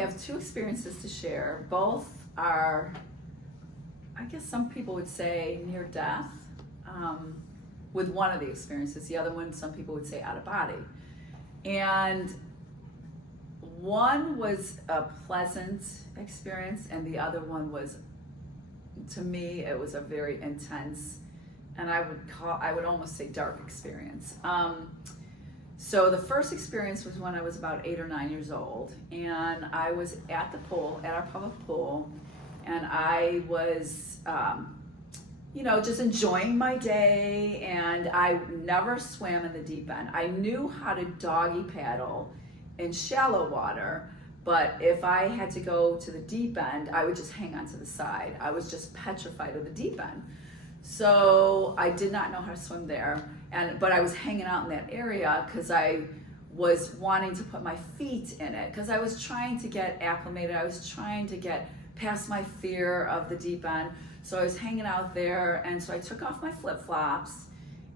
have two experiences to share. Both are, I guess some people would say near death, with one of the experiences. The other one, some people would say out of body. And one was a pleasant experience, and the other one was, to me, it was a very intense, and I would almost say dark experience. So the first experience was when I was about 8 or 9 years old, and I was at the pool, at our public pool, and I was, just enjoying my day, and I never swam in the deep end. I knew how to doggy paddle in shallow water, but if I had to go to the deep end, I would just hang on to the side. I was just petrified of the deep end. So I did not know how to swim there, but I was hanging out in that area because I was wanting to put my feet in it, because I was trying to get acclimated. I was trying to get past my fear of the deep end. So I was hanging out there, and so I took off my flip-flops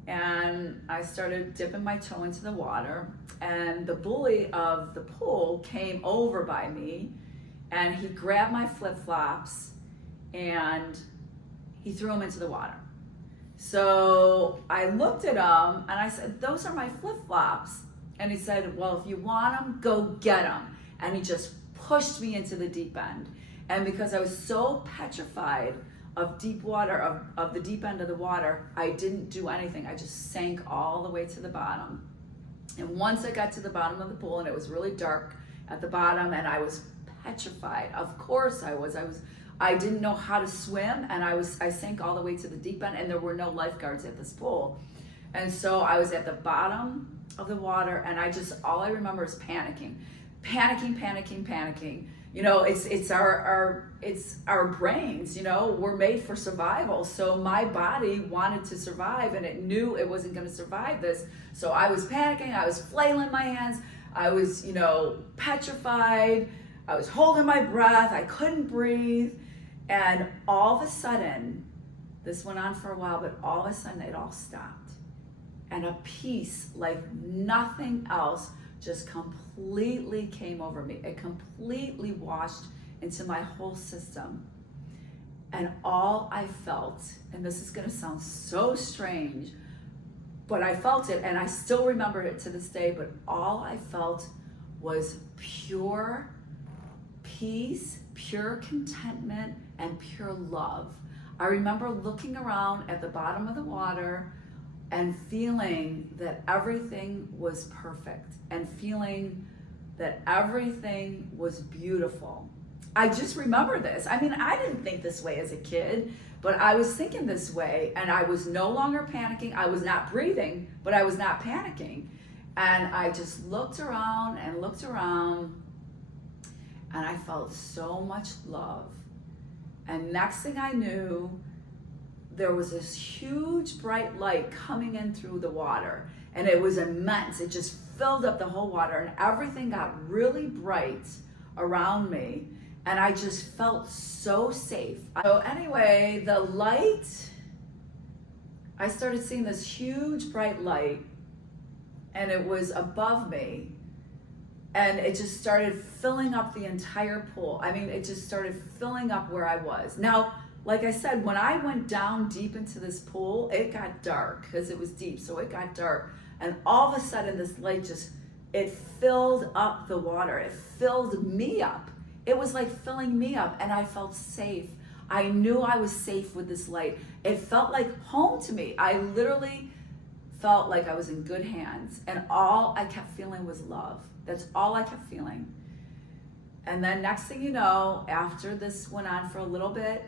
and I started dipping my toe into the water, and the bully of the pool came over by me, and he grabbed my flip-flops and he threw them into the water. So I looked at him and I said, "Those are my flip-flops." And he said, "Well, if you want them, go get them." And he just pushed me into the deep end. And because I was so petrified of deep water, of the deep end of the water, I didn't do anything. I just sank all the way to the bottom. And once I got to the bottom of the pool, and it was really dark at the bottom, and I was petrified. Of course I was. I didn't know how to swim, and I sank all the way to the deep end, and there were no lifeguards at this pool. And so I was at the bottom of the water, and all I remember is panicking. You know, it's our brains, we're made for survival. So my body wanted to survive, and it knew it wasn't going to survive this. So I was panicking, I was flailing my hands, I was, petrified, I was holding my breath, I couldn't breathe. And all of a sudden, this went on for a while, but all of a sudden it all stopped. And a peace like nothing else just completely came over me. It completely washed into my whole system. And all I felt, and this is gonna sound so strange, but I felt it, and I still remember it to this day, but all I felt was pure peace, pure contentment, and pure love. I remember looking around at the bottom of the water and feeling that everything was perfect, and feeling that everything was beautiful. I just remember this. I mean, I didn't think this way as a kid, but I was thinking this way, and I was no longer panicking. I was not breathing, but I was not panicking. And I just looked around, and I felt so much love. And next thing I knew, there was this huge bright light coming in through the water, and it was immense. It just filled up the whole water, and everything got really bright around me, and I just felt so safe. So anyway, the light, I started seeing this huge bright light, and it was above me, and it just started filling up the entire pool. I mean, it just started filling up where I was. Now, like I said, when I went down deep into this pool, it got dark because it was deep, so it got dark. And all of a sudden, this light it filled up the water. It filled me up. It was like filling me up, and I felt safe. I knew I was safe with this light. It felt like home to me. I literally felt like I was in good hands, and all I kept feeling was love. That's all I kept feeling. And then next thing you know, after this went on for a little bit,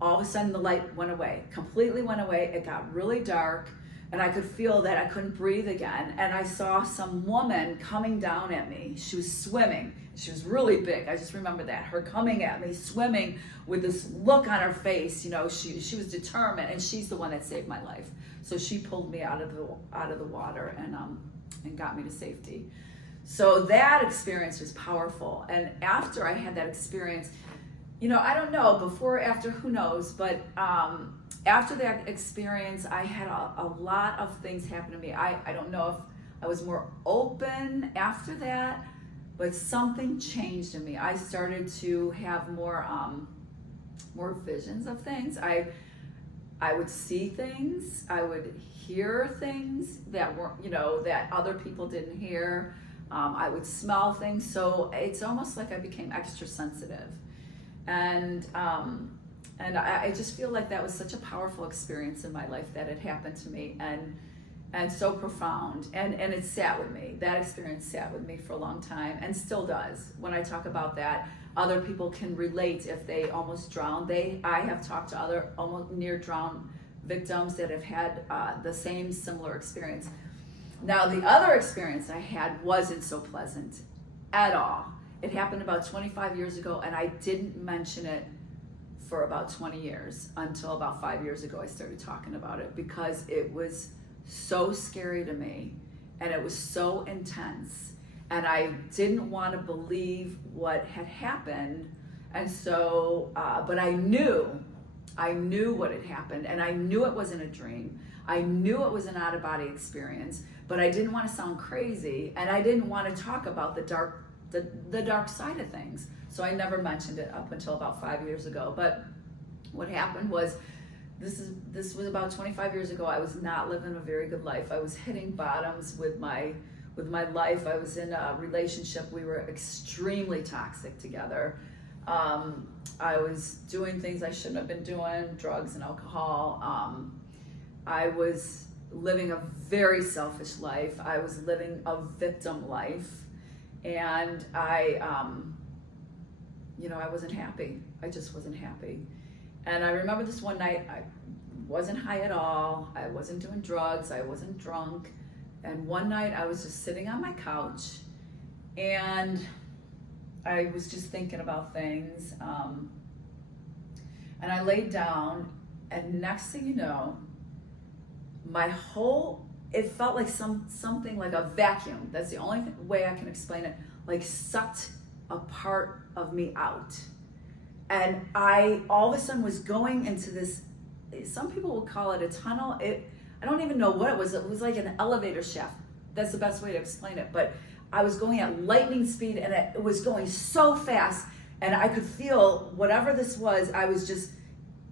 all of a sudden the light went away, completely went away. It got really dark, and I could feel that I couldn't breathe again. And I saw some woman coming down at me. She was swimming. She was really big. I just remember that, her coming at me, swimming with this look on her face. She was determined, and she's the one that saved my life. So she pulled me out of the water and got me to safety. So that experience was powerful. And after I had that experience, I don't know, before or after, who knows, but after that experience, I had a lot of things happen to me. I don't know if I was more open after that, but something changed in me. I started to have more visions of things. I would see things, I would hear things that weren't, that other people didn't hear. I would smell things. So it's almost like I became extra sensitive. And I just feel like that was such a powerful experience in my life that had happened to me, and so profound. And it sat with me. That experience sat with me for a long time and still does. When I talk about that, other people can relate if they almost drowned. I have talked to other almost near drown victims that have had the same similar experience. Now, the other experience I had wasn't so pleasant at all. It happened about 25 years ago, and I didn't mention it for about 20 years until about 5 years ago I started talking about it, because it was so scary to me and it was so intense, and I didn't want to believe what had happened. And so but I knew what had happened, and I knew it wasn't a dream. I knew it was an out-of-body experience, but I didn't want to sound crazy, and I didn't want to talk about the dark side of things. So I never mentioned it up until about 5 years ago. But what happened was, this was about 25 years ago. I was not living a very good life. I was hitting bottoms with my life. I was in a relationship. We were extremely toxic together. I was doing things I shouldn't have been doing, drugs and alcohol. I was living a very selfish life. I was living a victim life. And I wasn't happy. I just wasn't happy. And I remember this one night, I wasn't high at all. I wasn't doing drugs. I wasn't drunk. And one night I was just sitting on my couch, and I was just thinking about things. And I laid down, and next thing you know, it felt like something like a vacuum. That's the only way I can explain it. Like sucked a part of me out. And I all of a sudden was going into this, some people would call it a tunnel. I don't even know what it was. It was like an elevator shaft. That's the best way to explain it. But I was going at lightning speed, and it was going so fast, and I could feel whatever this was. I was just,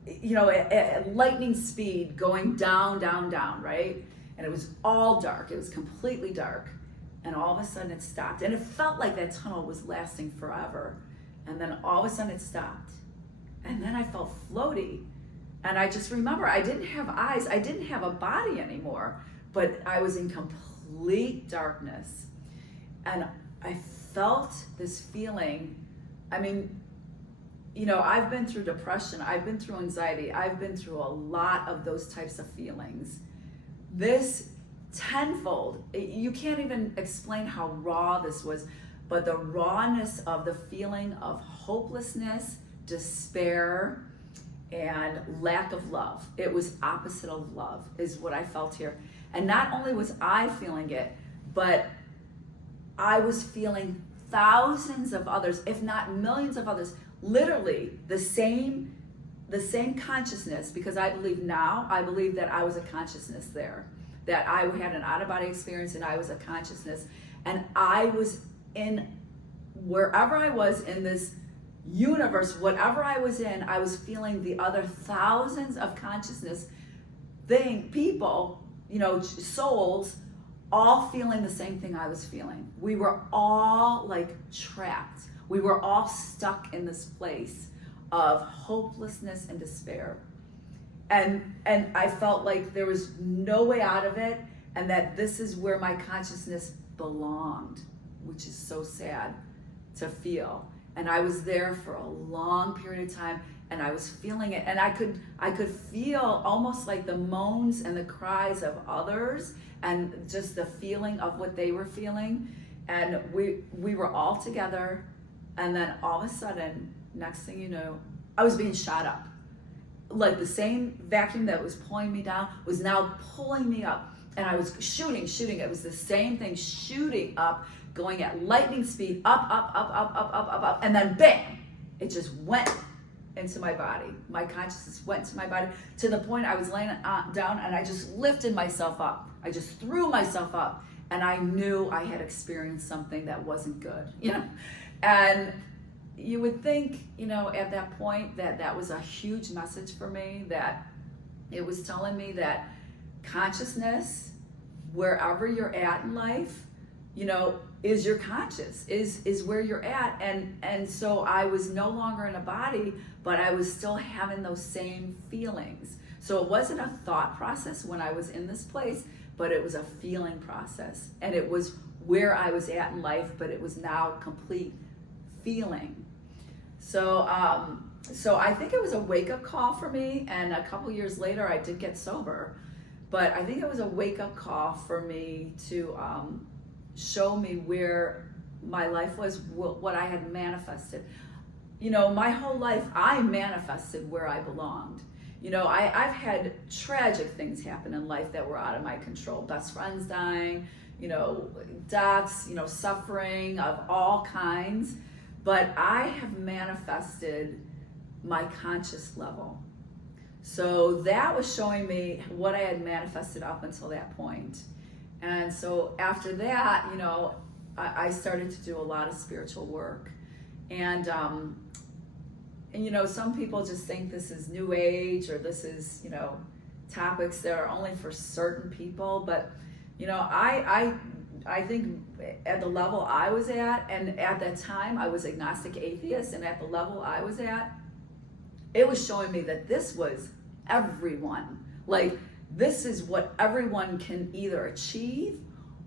at lightning speed going down, down, down, right? And it was all dark. It was completely dark. And all of a sudden it stopped. And it felt like that tunnel was lasting forever. And then all of a sudden it stopped. And then I felt floaty. And I just remember I didn't have eyes. I didn't have a body anymore. But I was in complete darkness. And I felt this feeling. I mean, I've been through depression. I've been through anxiety. I've been through a lot of those types of feelings. This tenfold. You can't even explain how raw this was, but the rawness of the feeling of hopelessness, despair, and lack of love. It was opposite of love, is what I felt here. And not only was I feeling it, but I was feeling thousands of others, if not millions of others, literally the same consciousness, because I believe that I was a consciousness there, that I had an out-of-body experience, and I was a consciousness, and I was in wherever I was in this universe, whatever I was in, I was feeling the other thousands of consciousness people, souls, all feeling the same thing I was feeling. We were all like trapped. We were all stuck in this place of hopelessness and despair. And I felt like there was no way out of it, and that this is where my consciousness belonged, which is so sad to feel. And I was there for a long period of time, and I was feeling it, and I could feel almost like the moans and the cries of others, and just the feeling of what they were feeling. And we were all together, and then all of a sudden, next thing you know, I was being shot up. Like the same vacuum that was pulling me down was now pulling me up, and I was shooting. It was the same thing, shooting up, going at lightning speed, up, and then bam, it just went into my body. My consciousness went to my body to the point I was laying down, and I just lifted myself up. I just threw myself up, and I knew I had experienced something that wasn't good, you know. And you would think, you know, at that point that was a huge message for me, that it was telling me that consciousness, wherever you're at in life, you know, is your conscious, is where you're at. And so I was no longer in a body, but I was still having those same feelings. So it wasn't a thought process when I was in this place, but it was a feeling process. And it was where I was at in life, but it was now complete feeling. So so I think it was a wake-up call for me, and a couple years later I did get sober. But I think it was a wake-up call for me to show me where my life was, what I had manifested. You know, my whole life I manifested where I belonged. You know, I've had tragic things happen in life that were out of my control. Best friends dying, you know, deaths, you know, suffering of all kinds. But I have manifested my conscious level. So that was showing me what I had manifested up until that point. And so after that, you know, I started to do a lot of spiritual work. And you know, some people just think this is new age, or this is, you know, topics that are only for certain people. But, you know, I think at the level I was at, and at that time I was agnostic atheist, and at the level I was at, it was showing me that this was everyone. Like, this is what everyone can either achieve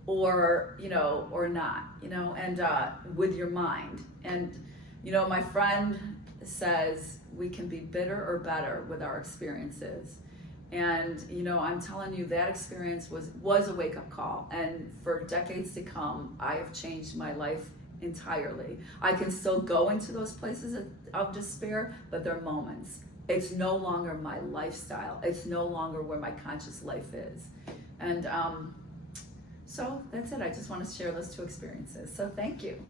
or, you know, or not, you know, and with your mind. And, you know, my friend says we can be bitter or better with our experiences. And, you know, I'm telling you, that experience was a wake-up call. And for decades to come, I have changed my life entirely. I can still go into those places of despair, but they're moments. It's no longer my lifestyle. It's no longer where my conscious life is. And so that's it. I just want to share those two experiences. So thank you.